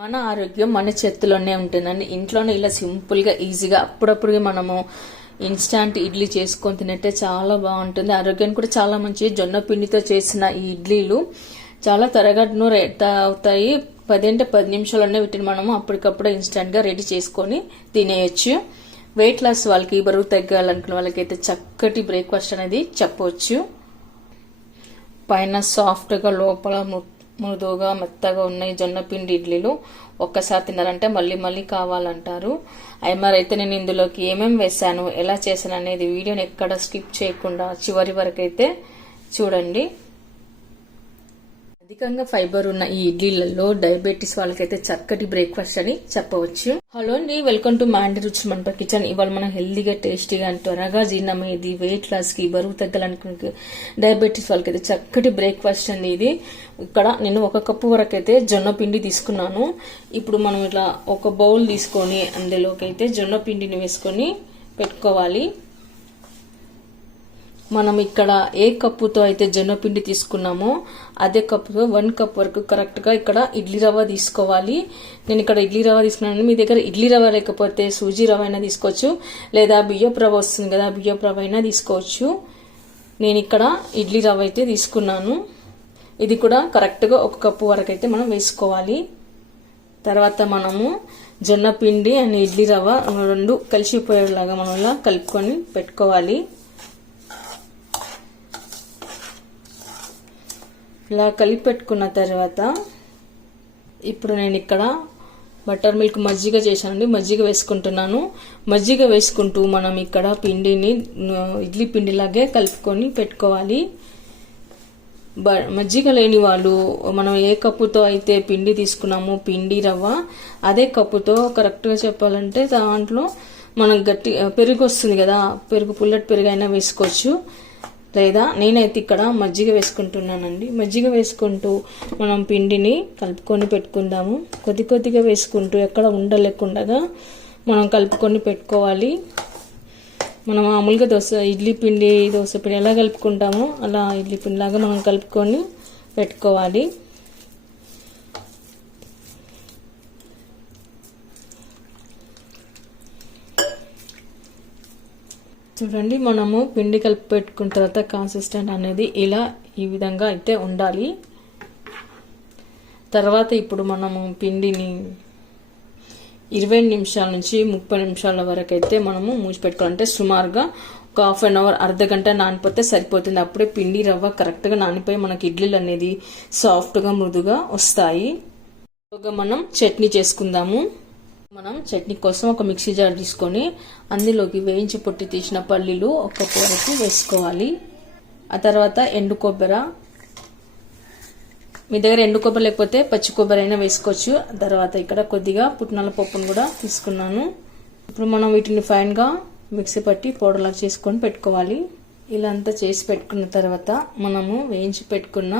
మన ఆరోగ్యం మన చేతిలోనే ఉంటుందండి. ఇంట్లోనే ఇలా సింపుల్గా ఈజీగా అప్పుడప్పుడు మనము ఇన్స్టాంట్ ఇడ్లీ చేసుకొని తినట్టే చాలా బాగుంటుంది. ఆరోగ్యానికి కూడా చాలా మంచిది. జొన్న పిండితో చేసిన ఈ ఇడ్లీలు చాలా త్వరగా అవుతాయి. 10 నిమిషాలనే వీటిని మనము అప్పటికప్పుడు ఇన్స్టాంట్గా రెడీ చేసుకొని తినేయచ్చు. వెయిట్ లాస్ వాళ్ళకి, బరువు తగ్గాలనుకున్న వాళ్ళకైతే చక్కటి బ్రేక్ఫాస్ట్ అనేది చెప్పవచ్చు. పైన సాఫ్ట్గా లోపల మృదువుగా మెత్తగా ఉన్నాయి జొన్న పిండి ఇడ్లీలు. ఒక్కసారి తిన్నారంటే మళ్ళీ మళ్ళీ కావాలంటారు. మరైతే నేను ఇందులోకి ఏమేమి వేసాను, ఎలా చేశాను అనేది వీడియోని ఎక్కడ స్కిప్ చేయకుండా చివరి వరకు అయితే చూడండి. అధికంగా ఫైబర్ ఉన్న ఈ ఇడ్లీలలో డయాబెటీస్ వాళ్ళకైతే చక్కటి బ్రేక్ఫాస్ట్ అని చెప్పవచ్చు. హలో అండి, వెల్కమ్ టు మాండి రుచి మంట కిచెన్. ఇవాళ మనం హెల్దీగా, టేస్టీగా, త్వరగా జీర్ణమయ్యేది, వెయిట్ లాస్ కి, బరువు తగ్గాలనుకునే డయాబెటీస్ వాళ్ళకైతే చక్కటి బ్రేక్ఫాస్ట్ అండి ఇది. ఇక్కడ నేను 1 కప్పు వరకు అయితే జొన్న పిండి తీసుకున్నాను. ఇప్పుడు మనం ఇట్లా ఒక బౌల్ తీసుకొని అందులోకి అయితే జొన్న పిండిని వేసుకొని పెట్టుకోవాలి. మనం ఇక్కడ ఏ కప్పుతో అయితే జొన్న పిండి తీసుకున్నామో అదే కప్పుతో 1 కప్ వరకు కరెక్ట్గా ఇక్కడ ఇడ్లీ రవ్వ తీసుకోవాలి. నేను ఇక్కడ ఇడ్లీ రవ్వ తీసుకున్నాను. మీ దగ్గర ఇడ్లీ రవ్వ లేకపోతే సూజీ రవ్వ అయినా తీసుకోవచ్చు, లేదా బియ్యపు రవ్వ వస్తుంది కదా, బియ్యపు రవ్వ అయినా తీసుకోవచ్చు. నేను ఇక్కడ ఇడ్లీ రవ్వ అయితే తీసుకున్నాను. ఇది కూడా కరెక్ట్గా 1 కప్పు వరకు అయితే మనం వేసుకోవాలి. తర్వాత మనము జొన్న పిండి అండ్ ఇడ్లీ రవ్వ రెండు కలిసిపోయేలాగా మనం ఇలా కలుపుకొని పెట్టుకోవాలి. ఇలా కలిపి పెట్టుకున్న తర్వాత ఇప్పుడు నేను ఇక్కడ బటర్ మిల్క్ మజ్జిగ చేశానండి. మజ్జిగ వేసుకుంటున్నాను. మజ్జిగ వేసుకుంటూ మనం ఇక్కడ పిండిని ఇడ్లీ పిండిలాగే కలుపుకొని పెట్టుకోవాలి. మజ్జిగ లేని వాళ్ళు మనం ఏ కప్పుతో అయితే పిండి తీసుకున్నామో పిండి రవ్వ అదే కప్పుతో కరెక్ట్గా చెప్పాలంటే దాంట్లో మనం గట్టి పెరుగు వస్తుంది కదా, పుల్లటి పెరుగు అయినా వేసుకోవచ్చు. లేదా నేనైతే ఇక్కడ మజ్జిగ వేసుకుంటున్నానండి. మజ్జిగ వేసుకుంటూ మనం పిండిని కలుపుకొని పెట్టుకుందాము. కొద్దిగా వేసుకుంటూ ఎక్కడ ఉండలేకుండా మనం కలుపుకొని పెట్టుకోవాలి. మనం మామూలుగా ఇడ్లీ పిండి, దోశ పిండి ఎలా కలుపుకుంటామో అలా ఇడ్లీ పిండి లాగా మనం కలుపుకొని పెట్టుకోవాలి. చూడండి, మనము పిండి కలిపి పెట్టుకున్న తర్వాత కన్సిస్టెంట్ అనేది ఈ విధంగా అయితే ఉండాలి. తర్వాత ఇప్పుడు మనము పిండిని 20 నిమిషాల నుంచి 30 నిమిషాల వరకు అయితే మనము మూసి పెట్టుకోవాలంటే సుమారుగా ఒక హాఫ్ అన్ అవర్, అర్ధగంట నానిపోతే సరిపోతుంది. అప్పుడే పిండి రవ్వ కరెక్ట్గా నానిపోయి మనకి ఇడ్లీలు అనేది సాఫ్ట్గా మృదుగా వస్తాయి. మనం చట్నీ చేసుకుందాము. మనం చట్నీ కోసం ఒక మిక్సీ జార్ తీసుకొని అందులోకి వేయించి పొట్టి తీసిన పల్లీలు 1 కప్పు వరకు వేసుకోవాలి. ఆ తర్వాత ఎండు కొబ్బరి, మీ దగ్గర ఎండు కొబ్బరి లేకపోతే పచ్చి కొబ్బరి అయినా వేసుకోవచ్చు. తర్వాత ఇక్కడ కొద్దిగా పుట్నాల పప్పును కూడా తీసుకున్నాను. ఇప్పుడు మనం వీటిని ఫైన్గా మిక్సీ పట్టి పౌడర్లా చేసుకొని పెట్టుకోవాలి. ఇలా అంతా చేసి పెట్టుకున్న తర్వాత మనము వేయించి పెట్టుకున్న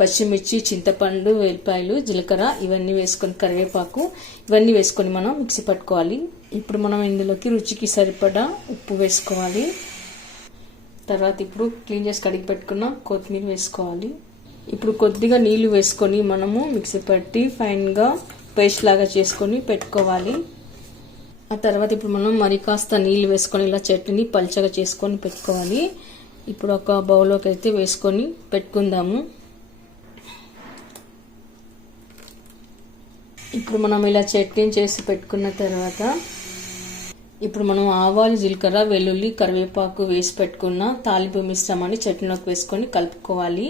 పచ్చిమిర్చి, చింతపండు, వెల్లిపాయలు, జీలకర్ర ఇవన్నీ వేసుకొని, కరివేపాకు ఇవన్నీ వేసుకొని మనం మిక్సీ పట్టుకోవాలి. ఇప్పుడు మనం ఇందులోకి రుచికి సరిపడా ఉప్పు వేసుకోవాలి. తర్వాత ఇప్పుడు క్లీన్ చేసి కడిగి పెట్టుకున్న కొత్తిమీర వేసుకోవాలి. ఇప్పుడు కొద్దిగా నీళ్లు వేసుకొని మనము మిక్సీ పట్టి ఫైన్గా పేస్ట్ లాగా చేసుకొని పెట్టుకోవాలి. ఆ తర్వాత ఇప్పుడు మనం మరి కాస్త నీళ్లు వేసుకొని ఇలా చట్నీ పల్చగా చేసుకొని పెట్టుకోవాలి. ఇప్పుడు ఒక బౌల్లోకి అయితే వేసుకొని పెట్టుకుందాము. ఇప్పుడు మనం ఇలా చట్నీ చేసి పెట్టుకున్న తర్వాత ఇప్పుడు మనం ఆవాలు, జీలకర్ర, వెల్లుల్లి, కరివేపాకు వేసి పెట్టుకున్న తాలింపు మిశ్రమాన్ని చట్నీలోకి వేసుకొని కలుపుకోవాలి.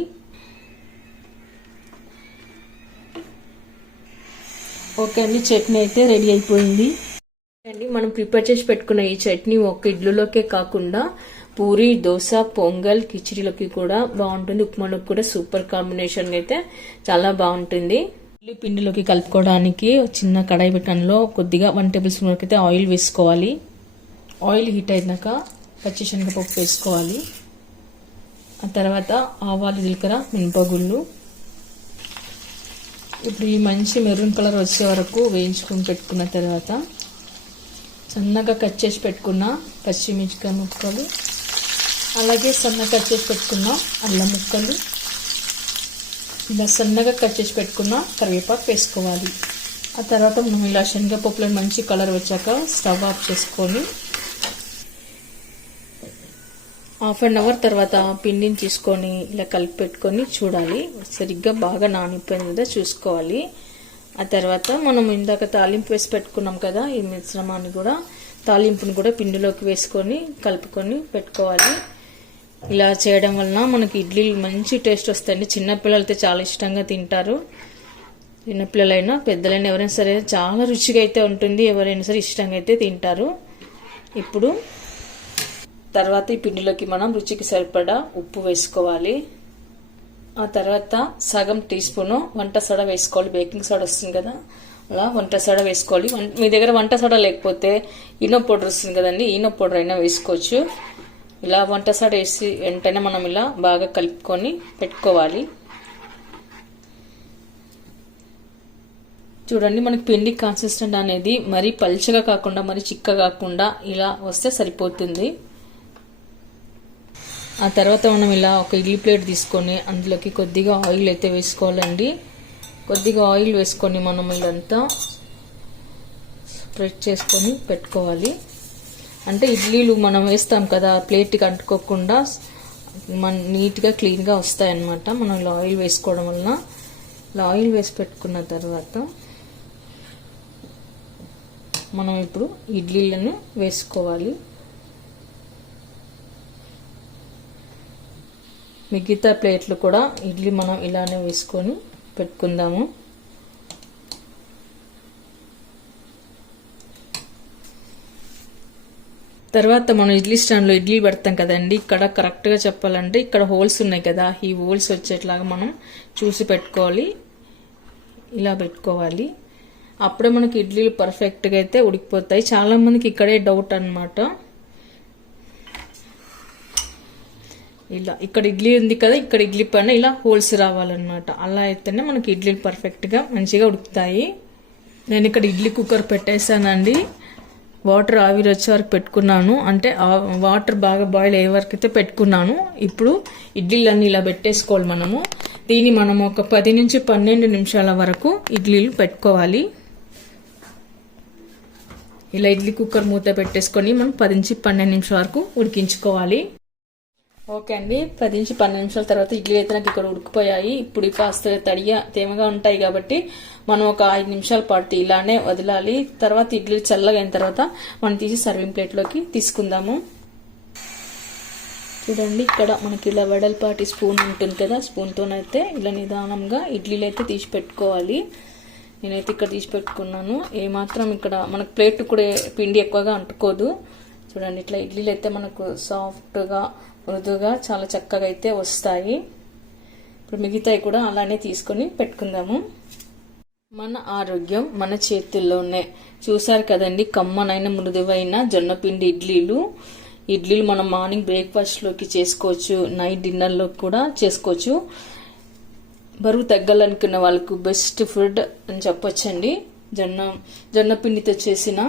ఓకే అండి, చట్నీ అయితే రెడీ అయిపోయింది అండి. మనం ప్రిపేర్ చేసి పెట్టుకున్న ఈ చట్నీ ఒక ఇడ్లీలోకే కాకుండా పూరి, దోశ, పొంగల్, కిచిడిలోకి కూడా బాగుంటుంది. ఉప్మాలోకి కూడా సూపర్ కాంబినేషన్ అయితే చాలా బాగుంటుంది. పిండిలోకి కలుపుకోవడానికి చిన్న కడాయి పెట్టడంలో కొద్దిగా 1 టేబుల్ స్పూన్ వరకు అయితే ఆయిల్ వేసుకోవాలి. ఆయిల్ హీట్ అయినాక పచ్చిశనగపప్పు వేసుకోవాలి. ఆ తర్వాత ఆవాలు, జీలకర్ర, మినపగుళ్ళు ఇప్పుడు ఈ మంచి మెరూన్ కలర్ వచ్చే వరకు వేయించుకొని పెట్టుకున్న తర్వాత సన్నగా కట్ చేసి పెట్టుకున్న పచ్చిమిర్చి ముక్కలు, అలాగే సన్నగా కట్ చేసి పెట్టుకున్న అల్లం ముక్కలు, ఇలా సన్నగా కట్ చేసి పెట్టుకున్న కరివేపాకు వేసుకోవాలి. ఆ తర్వాత మనం ఇలా శనగపప్పులను మంచి కలర్ వచ్చాక స్టవ్ ఆఫ్ చేసుకొని హాఫ్ అన్ అవర్ తర్వాత పిండిని తీసుకొని ఇలా కలిపి పెట్టుకొని చూడాలి. సరిగ్గా బాగా నానిపోయిందో చూసుకోవాలి. ఆ తర్వాత మనం ఇందాక తాలింపు వేసి పెట్టుకున్నాం కదా, ఈ మిశ్రమాన్ని కూడా తాలింపుని కూడా పిండిలోకి వేసుకొని కలుపుకొని పెట్టుకోవాలి. ఇలా చేయడం వలన మనకి ఇడ్లీలు మంచి టేస్ట్ వస్తాయండి. చిన్నపిల్లలైతే చాలా ఇష్టంగా తింటారు. చిన్నపిల్లలైనా పెద్దలైనా ఎవరైనా సరే చాలా రుచిగా అయితే ఉంటుంది. ఎవరైనా సరే ఇష్టంగా అయితే తింటారు. ఇప్పుడు తర్వాత ఈ పిండిలోకి మనం రుచికి సరిపడా ఉప్పు వేసుకోవాలి. ఆ తర్వాత సగం టీ స్పూను వంట సోడా వేసుకోవాలి. బేకింగ్ సోడా వస్తుంది కదా, అలా వంట సోడా వేసుకోవాలి. మీ దగ్గర వంట సోడా లేకపోతే ఈనో పౌడర్ వస్తుంది కదండి, ఈనో పౌడర్ అయినా వేసుకోవచ్చు. ఇలా వంట సోడా వేసి వెంటనే మనం ఇలా బాగా కలుపుకొని పెట్టుకోవాలి. చూడండి, మనకి పిండి కన్సిస్టెంట్ అనేది మరీ పల్చగా కాకుండా మరీ చిక్కగా కాకుండా ఇలా వస్తే సరిపోతుంది. ఆ తర్వాత మనం ఇలా ఒక ఇడ్లీ ప్లేట్ తీసుకొని అందులోకి కొద్దిగా ఆయిల్ అయితే వేసుకోవాలండి. కొద్దిగా ఆయిల్ వేసుకొని మనం ఇదంతా స్ప్రెడ్ చేసుకొని పెట్టుకోవాలి. అంటే ఇడ్లీలు మనం వేస్తాం కదా, ప్లేట్కి అంటుకోకుండా నీట్గా క్లీన్గా వస్తాయన్నమాట. మనం ఇలా ఆయిల్ వేసుకోవడం వలన. ఇలా ఆయిల్ వేసి పెట్టుకున్న తర్వాత మనం ఇప్పుడు ఇడ్లీలను వేసుకోవాలి. మిగతా ప్లేట్లు కూడా ఇడ్లీ మనం ఇలానే వేసుకొని పెట్టుకుందాము. తర్వాత మనం ఇడ్లీ స్టాండ్లో ఇడ్లీ పెడతాం కదండి, ఇక్కడ కరెక్ట్గా చెప్పాలంటే ఇక్కడ హోల్స్ ఉన్నాయి కదా, ఈ హోల్స్ వచ్చేట్లాగా మనం చూసి పెట్టుకోవాలి. ఇలా పెట్టుకోవాలి. అప్పుడే మనకి ఇడ్లీలు పర్ఫెక్ట్గా అయితే ఉడికిపోతాయి. చాలా మందికి ఇక్కడే డౌట్ అన్నమాట. ఇలా ఇక్కడ ఇడ్లీ ఉంది కదా, ఇక్కడ ఇడ్లీ పైన ఇలా హోల్స్ రావాలన్నమాట. అలా అయితేనే మనకి ఇడ్లీలు పర్ఫెక్ట్గా మంచిగా ఉడుకుతాయి. నేను ఇక్కడ ఇడ్లీ కుక్కర్ పెట్టేశానండి. వాటర్ ఆవిరి వచ్చే వరకు పెట్టుకున్నాను. అంటే వాటర్ బాగా బాయిల్ అయ్యే వరకు అయితే పెట్టుకున్నాను. ఇప్పుడు ఇడ్లీలన్నీ ఇలా పెట్టేసుకోవాలి మనము. దీన్ని మనం ఒక 10 నుంచి 12 నిమిషాల వరకు ఇడ్లీలు పెట్టుకోవాలి. ఇలా ఇడ్లీ కుక్కర్ మూత పెట్టేసుకొని మనం 10 నుంచి 12 నిమిషాల వరకు ఉడికించుకోవాలి. ఓకే అండి, 10 నుంచి 12 నిమిషాల తర్వాత ఇడ్లీ అయితే నాకు ఇక్కడ ఉడికిపోయాయి. ఇప్పుడు కాస్త తేమగా ఉంటాయి కాబట్టి మనం ఒక 5 నిమిషాల పాటు ఇలానే వదలాలి. తర్వాత ఇడ్లీ చల్లగా అయిన తర్వాత మనం తీసి సర్వింగ్ ప్లేట్లోకి తీసుకుందాము. చూడండి, ఇక్కడ మనకి ఇలా వెడల్పాటి స్పూన్ ఉంటుంది కదా, స్పూన్తోనైతే ఇలా నిదానంగా ఇడ్లీలు అయితే తీసి పెట్టుకోవాలి. నేనైతే ఇక్కడ తీసి పెట్టుకున్నాను. ఏమాత్రం ఇక్కడ మనకు ప్లేట్ కూడా పిండి ఎక్కువగా అంటుకోదు. చూడండి, ఇట్లా ఇడ్లీలు అయితే మనకు సాఫ్ట్గా మృదుగా చాలా చక్కగా అయితే వస్తాయి. ఇప్పుడు మిగతాయి కూడా అలానే తీసుకొని పెట్టుకుందాము. మన ఆరోగ్యం మన చేతుల్లోనే. చూసారు కదండి, కమ్మనైన మృదువైన జొన్నపిండి ఇడ్లీలు మనం మార్నింగ్ బ్రేక్ఫాస్ట్లోకి చేసుకోవచ్చు, నైట్ డిన్నర్లోకి కూడా చేసుకోవచ్చు. బరువు తగ్గాలనుకున్న వాళ్ళకు బెస్ట్ ఫుడ్ అని చెప్పొచ్చండి. జొన్న పిండితో చేసిన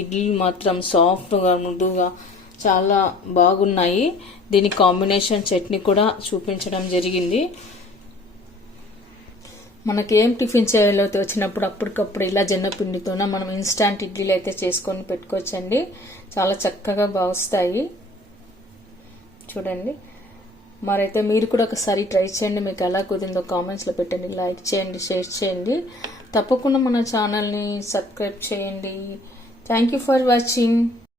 ఇడ్లీ మాత్రం సాఫ్ట్గా మృదువుగా చాలా బాగున్నాయి. దీని కాంబినేషన్ చట్నీ కూడా చూపించడం జరిగింది. మనకేం టిఫిన్ చేయాలో వచ్చినప్పుడు అప్పటికప్పుడు ఇలా జొన్నపిండితోన మనం ఇన్స్టాంట్ ఇడ్లీలు అయితే చేసుకొని పెట్టుకోవచ్చండి. చాలా చక్కగా బాగుస్తాయి. చూడండి, మరైతే మీరు కూడా ఒకసారి ట్రై చేయండి. మీకు ఎలా కుదిరిందో కామెంట్స్లో పెట్టండి, లైక్ చేయండి, షేర్ చేయండి. తప్పకుండా మన ఛానల్ని సబ్స్క్రైబ్ చేయండి. Thank you for watching.